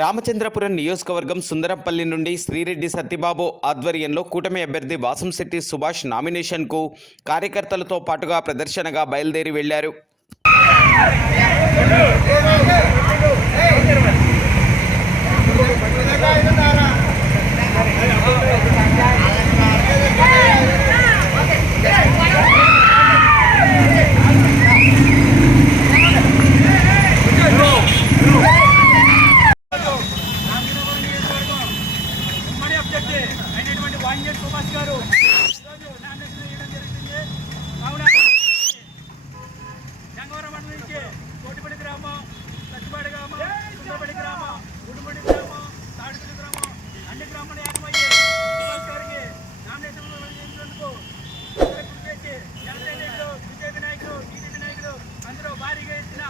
రామచంద్రపురం నియోజకవర్గం సుందరంపల్లి నుండి శ్రీరెడ్డి సత్యబాబు ఆధ్వర్యంలో కూటమి అభ్యర్థి వాసంశెట్టి సుభాష్ నామినేషన్కు కార్యకర్తలతో పాటుగా ప్రదర్శనగా బయలుదేరి వెళ్లారు. సుభాష్ గారు నామినేషన్ వేయడం జరుగుతుంది. కావున గంగవరం మండలం నుంచి కోటిపల్లి గ్రామం, సత్యపాడి గ్రామం, సుందరపల్లి గ్రామం, గుడిపల్లి గ్రామం, తాడిపల్లి గ్రామం అన్ని గ్రామాలు ఏకమయ్యి సుభాష్ గారికి నామినేషన్ చేసినందుకు చేసి జనసేన నాయకులు, బీజేపీ నాయకులు, టీడీపీ నాయకులు అందరూ భారీగా ఇచ్చిన